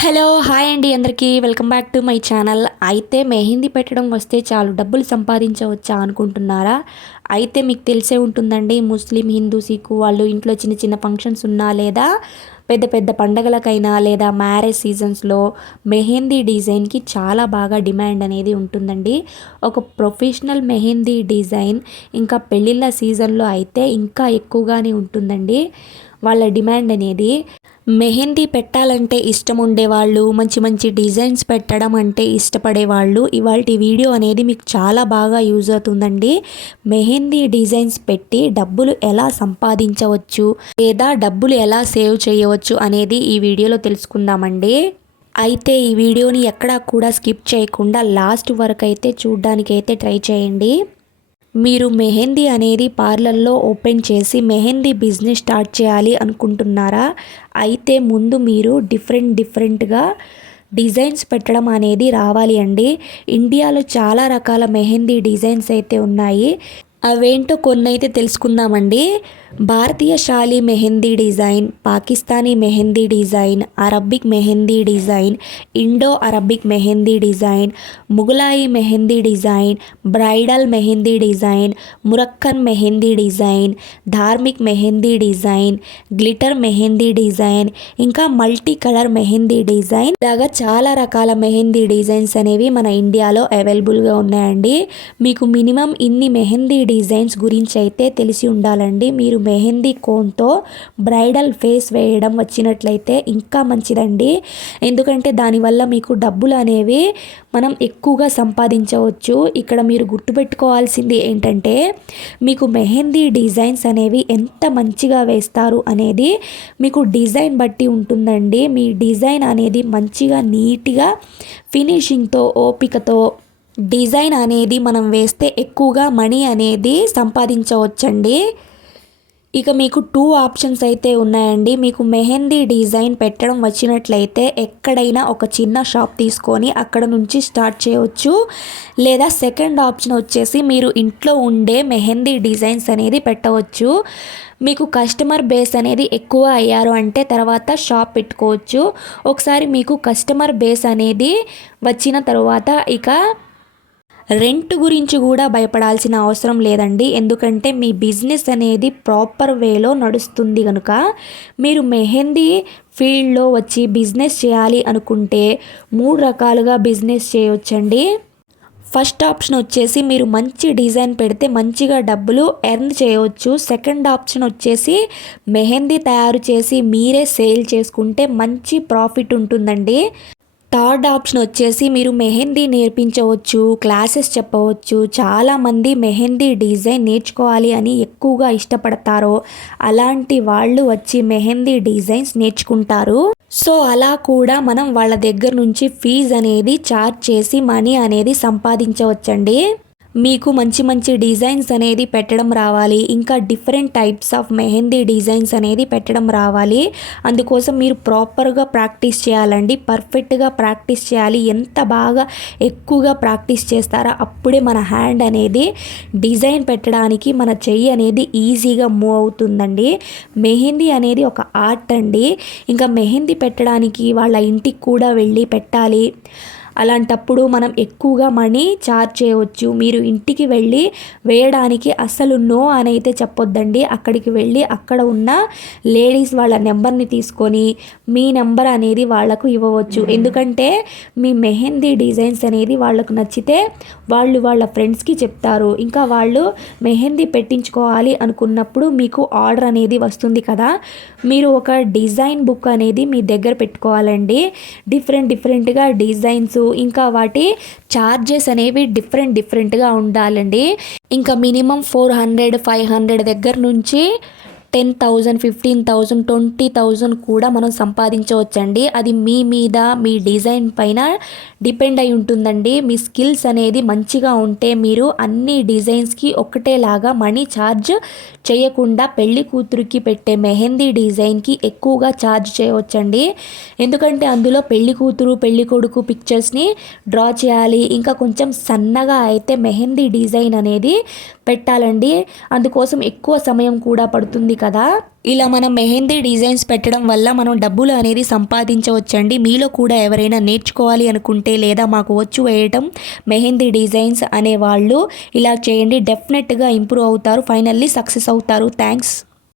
Hello hi అండి అందరికీ welcome back to my channel. అయితే మెహందీ పెట్టడం వస్తే చాలు డబ్బులు సంపాదించవచ్చా అనుకుంటున్నారా? అయితే మీకు తెలిసే ఉంటుందండి, ముస్లిం, హిందూ, సిక్ వాళ్ళు ఇంట్లో చిన్న చిన్న ఫంక్షన్స్ ఉన్నా లేదా పెద్ద పెద్ద పండగలకైనా లేదా మ్యారేజ్ సీజన్స్లో మెహందీ డిజైన్కి చాలా బాగా డిమాండ్ అనేది ఉంటుందండి. ఒక ప్రొఫెషనల్ మెహందీ డిజైన్ ఇంకా పెళ్ళిళ్ళ సీజన్లో అయితే ఇంకా ఎక్కువగానే ఉంటుందండి వాళ్ళ డిమాండ్ అనేది. మెహందీ పెట్టాలంటే ఇష్టం ఉండేవాళ్ళు, మంచి మంచి డిజైన్స్ పెట్టడం అంటే ఇష్టపడేవాళ్ళు ఇవాల్టి వీడియో అనేది మీకు చాలా బాగా యూజ్ అవుతుందండి. మెహందీ డిజైన్స్ పెట్టి డబ్బులు ఎలా సంపాదించవచ్చు లేదా డబ్బులు ఎలా సేవ్ చేయవచ్చు అనేది ఈ వీడియోలో తెలుసుకుందామండి. అయితే ఈ వీడియోని ఎక్కడా కూడా స్కిప్ చేయకుండా లాస్ట్ వరకు అయితే చూడ్డానికైతే ట్రై చేయండి. మీరు మెహందీ అనేది పార్లర్లో ఓపెన్ చేసి మెహందీ బిజినెస్ స్టార్ట్ చేయాలి అనుకుంటున్నారా? అయితే ముందు మీరు డిఫరెంట్గా డిజైన్స్ పెట్టడం అనేది రావాలి అండి. ఇండియాలో చాలా రకాల మెహందీ డిజైన్స్ అయితే ఉన్నాయి. అవేంటో కొన్ని అయితే తెలుసుకుందామండి. భారతీయ షాలి mehndi design, Pakistani mehndi design, Arabic mehndi design, Indo Arabic mehndi design, Mughlai mehndi design, bridal mehndi design, Moroccan mehndi design, ధార్మిక్ mehndi design, glitter mehndi design, ఇంకా మల్టీ కలర్ మెహందీ డిజైన్, ఇలాగా చాలా రకాల మెహందీ డిజైన్స్ అనేవి మన ఇండియాలో అవైలబుల్గా ఉన్నాయండి. మీకు మినిమం ఇన్ని మెహందీ డిజైన్స్ గురించి అయితే తెలిసి ఉండాలండి. మీరు మెహందీ కోన్తో బ్రైడల్ ఫేస్ వేయడం వచ్చినట్లయితే ఇంకా మంచిదండి. ఎందుకంటే దానివల్ల మీకు డబ్బులు అనేవి మనం ఎక్కువగా సంపాదించవచ్చు. ఇక్కడ మీరు గుర్తుపెట్టుకోవాల్సింది ఏంటంటే, మీకు మెహందీ డిజైన్స్ అనేవి ఎంత మంచిగా వేస్తారు అనేది మీకు డిజైన్ బట్టి ఉంటుందండి. మీ డిజైన్ అనేది మంచిగా నీట్గా ఫినిషింగ్తో ఓపికతో డిజైన్ అనేది మనం వేస్తే ఎక్కువగా మనీ అనేది సంపాదించవచ్చండి. ఇక మీకు 2 ఆప్షన్స్ అయితే ఉన్నాయండి. మీకు మెహందీ డిజైన్ పెట్టడం వచ్చినట్లయితే ఎక్కడైనా ఒక చిన్న షాప్ తీసుకొని అక్కడ నుంచి స్టార్ట్ చేయవచ్చు. లేదా సెకండ్ ఆప్షన్ వచ్చేసి మీరు ఇంట్లో ఉండే మెహందీ డిజైన్స్ అనేది పెట్టవచ్చు. మీకు కస్టమర్ బేస్ అనేది ఎక్కువ అయ్యారు అంటే తర్వాత షాప్ పెట్టుకోవచ్చు. ఒకసారి మీకు కస్టమర్ బేస్ అనేది వచ్చిన తర్వాత ఇక రెంట్ గురించి కూడా భయపడాల్సిన అవసరం లేదండి. ఎందుకంటే మీ బిజినెస్ అనేది ప్రాపర్ వేలో నడుస్తుంది కనుక మీరు మెహందీ ఫీల్డ్లో వచ్చి బిజినెస్ చేయాలి అనుకుంటే 3 రకాలుగా బిజినెస్ చేయవచ్చండి. ఫస్ట్ ఆప్షన్ వచ్చేసి మీరు మంచి డిజైన్ పెడితే మంచిగా డబ్బులు ఎర్న్ చేయవచ్చు. సెకండ్ ఆప్షన్ వచ్చేసి మెహందీ తయారు చేసి మీరే సేల్ చేసుకుంటే మంచి ప్రాఫిట్ ఉంటుందండి. థర్డ్ ఆప్షన్ వచ్చేసి మీరు మెహందీ నేర్పించవచ్చు, క్లాసెస్ చెప్పవచ్చు. చాలామంది మెహందీ డిజైన్ నేర్చుకోవాలి అని ఎక్కువగా ఇష్టపడతారు. అలాంటి వాళ్ళు వచ్చి మెహందీ డిజైన్స్ నేర్చుకుంటారు. సో అలా కూడా మనం వాళ్ళ దగ్గర నుంచి ఫీజు అనేది ఛార్జ్ చేసి మనీ అనేది సంపాదించవచ్చండి. మీకు మంచి మంచి డిజైన్స్ అనేది పెట్టడం రావాలి. ఇంకా different types of mehndi designs అనేది పెట్టడం రావాలి. అందుకోసం మీరు ప్రాపర్గా ప్రాక్టీస్ చేయాలండి. పర్ఫెక్ట్గా ప్రాక్టీస్ చేయాలి. ఎంత బాగా ఎక్కువగా ప్రాక్టీస్ చేస్తారో అప్పుడే మన హ్యాండ్ అనేది డిజైన్ పెట్టడానికి మన చెయ్యి అనేది ఈజీగా మూవ్ అవుతుందండి. మెహందీ అనేది ఒక ఆర్ట్ అండి. ఇంకా మెహందీ పెట్టడానికి వాళ్ళ ఇంటికి కూడా వెళ్ళి పెట్టాలి. అలాంటప్పుడు మనం ఎక్కువగా మనీ ఛార్జ్ చేయవచ్చు. మీరు ఇంటికి వెళ్ళి వేయడానికి అసలు నో అని అయితే చెప్పొద్దండి. అక్కడికి వెళ్ళి అక్కడ ఉన్న లేడీస్ వాళ్ళ నెంబర్ని తీసుకొని మీ నెంబర్ అనేది వాళ్ళకు ఇవ్వవచ్చు. ఎందుకంటే మీ మెహందీ డిజైన్స్ అనేది వాళ్ళకు నచ్చితే వాళ్ళు వాళ్ళ ఫ్రెండ్స్కి చెప్తారు. ఇంకా వాళ్ళు మెహందీ పెట్టించుకోవాలి అనుకున్నప్పుడు మీకు ఆర్డర్ అనేది వస్తుంది కదా. మీరు ఒక డిజైన్ బుక్ అనేది మీ దగ్గర పెట్టుకోవాలండి. డిఫరెంట్గా డిజైన్స్ ఇంకా వాటి ఛార్జెస్ అనేవి డిఫరెంట్గా ఉండాలండి. ఇంకా మినిమం 400, 500 దగ్గర నుంచి 10,000, 15,000, 20,000 కూడా మనం సంపాదించవచ్చండి. అది మీ మీద మీ డిజైన్ పైన డిపెండ్ అయి ఉంటుందండి. మీ స్కిల్స్ అనేది మంచిగా ఉంటే మీరు అన్ని డిజైన్స్కి ఒకటేలాగా మనీ ఛార్జ్ చేయకుండా పెళ్లి కూతురికి పెట్టే మెహందీ డిజైన్కి ఎక్కువగా ఛార్జ్ చేయవచ్చండి. ఎందుకంటే అందులో పెళ్లి కూతురు పెళ్లి కొడుకు పిక్చర్స్ని డ్రా చేయాలి. ఇంకా కొంచెం సన్నగా అయితే మెహందీ డిజైన్ అనేది పెట్టాలండి. అందుకోసం ఎక్కువ సమయం కూడా పడుతుంది కదా. ఇలా మనం మెహందీ డిజైన్స్ పెట్టడం వల్ల మనం డబ్బులు అనేది సంపాదించవచ్చండి. మీలో కూడా ఎవరైనా నేర్చుకోవాలి అనుకుంటే లేదా మాకు వచ్చు వేయటం మెహందీ డిజైన్స్ అనేవాళ్ళు ఇలా చేయండి. డెఫినెట్గా ఇంప్రూవ్ అవుతారు, ఫైనల్లీ సక్సెస్ అవుతారు. థ్యాంక్స్.